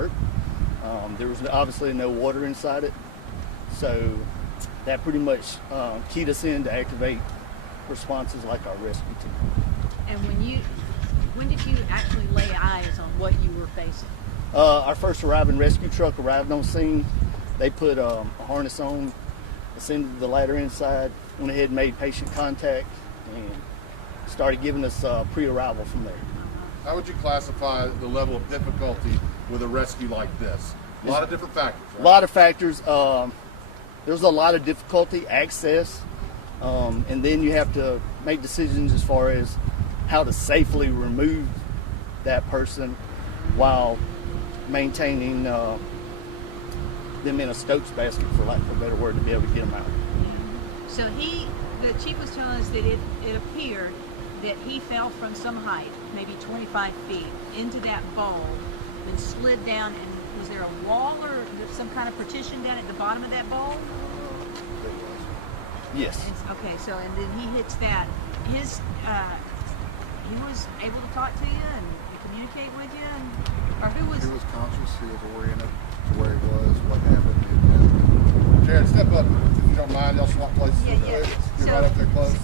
There was obviously no water inside it, so that pretty much keyed us in to activate responses like our rescue team. And when did you actually lay eyes on what you were facing? Our first arriving rescue truck arrived on scene. They put a harness on, ascended the ladder inside, went ahead and made patient contact, and started giving us pre-arrival from there. How would you classify the level of difficulty with a rescue like this? A lot of different factors, right? A lot of factors. There's a lot of difficulty, access, and then you have to make decisions as far as how to safely remove that person while maintaining them in a Stokes basket, for lack of a better word, to be able to get them out. So the chief was telling us that it appeared that he fell from some height, maybe 25 feet, into that bowl, then slid down. And was there a wall or some kind of partition down at the bottom of that bowl? Yes. Okay, so and then he hits that. He was able to talk to you and communicate with you, or who was? He was conscious. He was oriented to where he was, what happened. Jared, step up if you don't mind. Y'all swap places. Yeah. You're So, right up there close.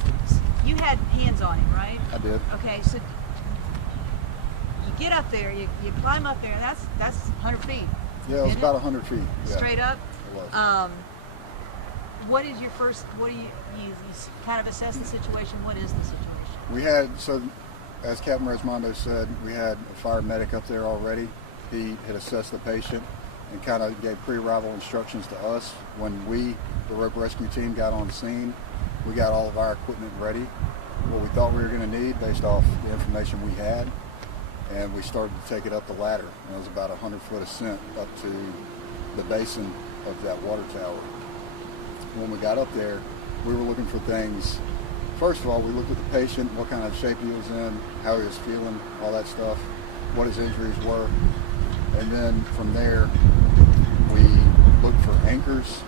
You had hands on him, right? I did. Okay, so you get up there, you climb up there. That's 100 feet. Yeah, it was about 100 feet. Yeah. Straight up. It was. What is your first? What do you kind of assess the situation? What is the situation? We had, so as Captain Resmondo said, we had a fire medic up there already. He had assessed the patient and kind of gave pre-arrival instructions to us. When we, the rope rescue team, got on scene, we got all of our equipment ready, what we thought we were going to need based off the information we had, and we started to take it up the ladder. And it was about a 100-foot ascent up to the basin of that water tower. When we got up there, we were looking for things. First of all, we looked at the patient, what kind of shape he was in, how he was feeling, all that stuff, what his injuries were. And then from there, we looked for anchors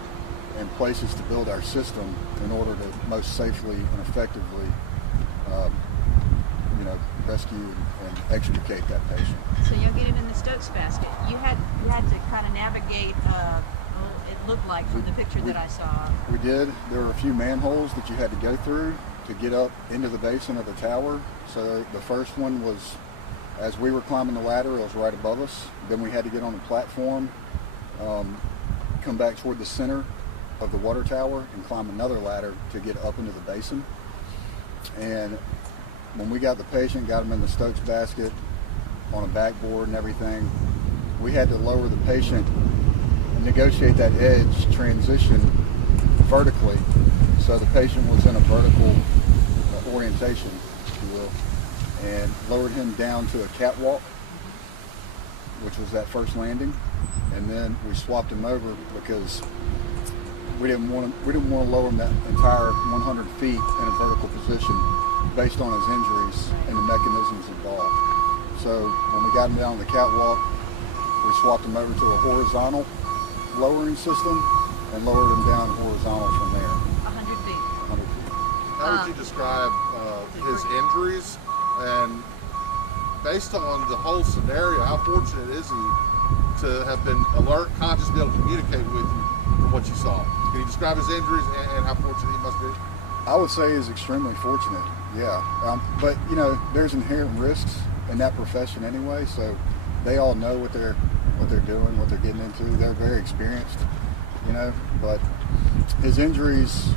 and places to build our system in order to most safely and effectively, rescue and extricate that patient. So you'll get him in the Stokes basket. You had to kind of navigate. It looked like from the picture that I saw. We did. There were a few manholes that you had to go through to get up into the basin of the tower. So the first one was, as we were climbing the ladder, it was right above us. Then we had to get on the platform, come back toward the center of the water tower and climb another ladder to get up into the basin. And when we got the patient, got him in the Stokes basket on a backboard and everything, we had to lower the patient and negotiate that edge transition vertically, so the patient was in a vertical orientation, if you will, and lowered him down to a catwalk, which was that first landing, and then we swapped him over because we didn't want to lower him that entire 100 feet in a vertical position based on his injuries and the mechanisms involved. So when we got him down the catwalk, we swapped him over to a horizontal lowering system and lowered him down horizontal from there. 100 feet. 100 feet. How would you describe his injuries? And based on the whole scenario, how fortunate is he to have been alert, conscious, be able to communicate with you from what you saw? Can you describe his injuries and how fortunate he must be? I would say he's extremely fortunate, yeah. But, there's inherent risks in that profession anyway, so they all know what they're doing, what they're getting into. They're very experienced, but his injuries,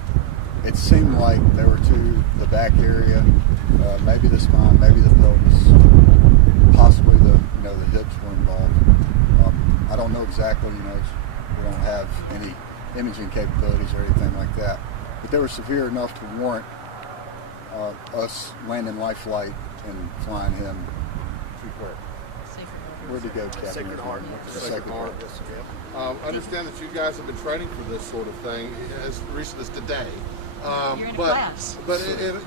it seemed like they were to the back area, maybe the spine, maybe the pelvis, possibly the hips were involved. I don't know exactly, we don't have any imaging capabilities or anything like that, but they were severe enough to warrant us landing life flight and flying him to where? Where'd he go, Captain? Sacred Heart. Sacred Heart. Understand that you guys have been training for this sort of thing as recent as today. You're in a class. But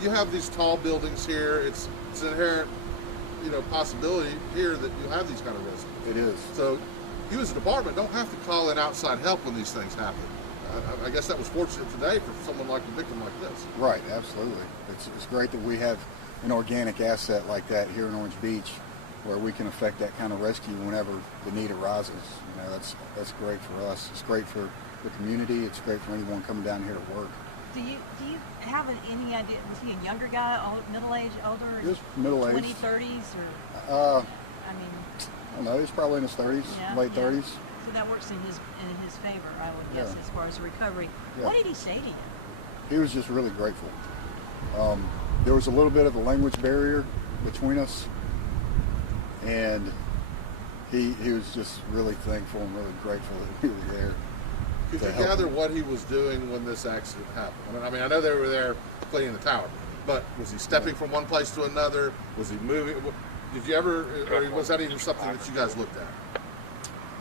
you have these tall buildings here. It's an inherent, possibility here that you have these kind of risks. It is. So you as a department don't have to call in outside help when these things happen. I guess that was fortunate today for someone like a victim like this. Right, absolutely. It's great that we have an organic asset like that here in Orange Beach, where we can affect that kind of rescue whenever the need arises. You know, that's great for us. It's great for the community. It's great for anyone coming down here to work. Do you have any idea? Was he a younger guy, middle age, older? Just middle age. 20s, 30s, or? I mean, I don't know. He's probably in his 30s, late 30s. So that works in his favor, I would guess, as far as the recovery. Yeah. What did he say to you? He was just really grateful. There was a little bit of a language barrier between us, and he was just really thankful and really grateful that we were there. Could you gather what he was doing when this accident happened? I mean, I know they were there cleaning the tower, but was he stepping from one place to another? Was he moving? Did you ever, or was that even something that you guys looked at?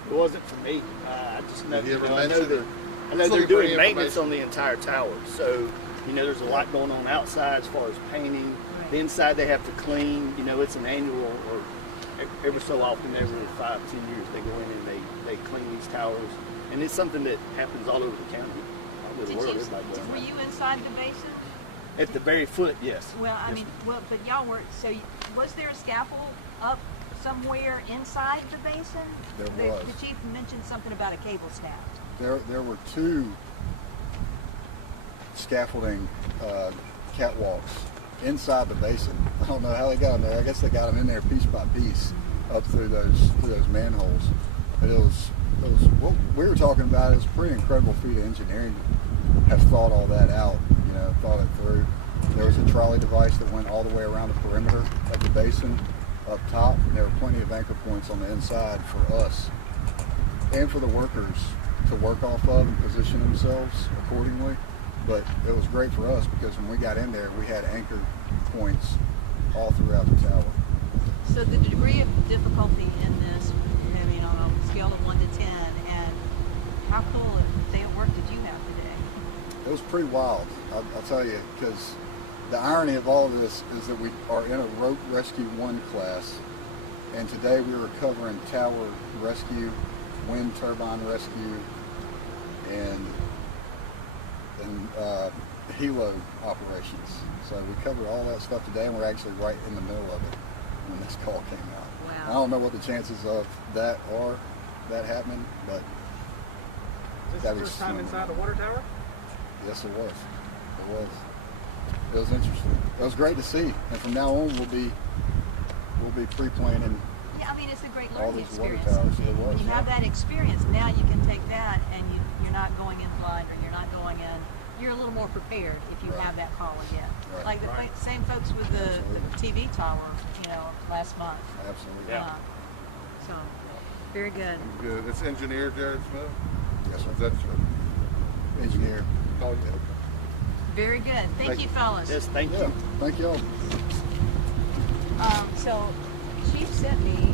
It wasn't for me. I just know. Did he ever I mention it? I know they're doing maintenance on the entire tower, so there's a lot going on outside as far as painting. Right. The inside they have to clean. It's an annual, or every so often, every 5-10 years, they go in and they clean these towers, and it's something that happens all over the county, all over the world. Were you inside the basin? At the very foot, yes. Well, I Yes, mean, ma'am. but y'all were. So, was there a scaffold up somewhere inside the basin? There was. The chief mentioned something about a cable staff. There were 2 scaffolding catwalks inside the basin. I don't know how they got them there. I guess they got them in there piece by piece up through those manholes. But it was what we were talking about. It was a pretty incredible feat of engineering to have thought all that out. Thought it through. There was a trolley device that went all the way around the perimeter of the basin up top, and there were plenty of anchor points on the inside for us and for the workers to work off of and position themselves accordingly. But it was great for us because when we got in there, we had anchor points all throughout the tower. So the degree of difficulty in this, I mean, on a scale of 1 to 10, and how cool a day of work did you have today? It was pretty wild, I'll tell you, because the irony of all of this is that we are in a Rope Rescue 1 class, and today we were covering tower rescue, wind turbine rescue, and helo operations. So we covered all that stuff today, and we're actually right in the middle of it when this call came out. Wow. I don't know what the chances of that are, that happening, but Is this the first time inside the water tower? yes, it was. It was interesting. It was great to see, and from now on we'll be pre-planning. Yeah, I mean, it's a great All learning these water experience. towers, it was, When you have yeah. that experience, now you can take that and you're not going in blind, or you're not going in. You're a little more prepared if you Right. have that call again. Right. Like the Right. same folks with the TV tower, last month. Absolutely. Yeah. So, very good. Good. It's engineer Jared Smith. Yes, sir. Is that true? Engineer. Oh, yeah. Very good. Thank you, fellas. Yes, thank Yeah. you. Thank y'all. So, Chief sent me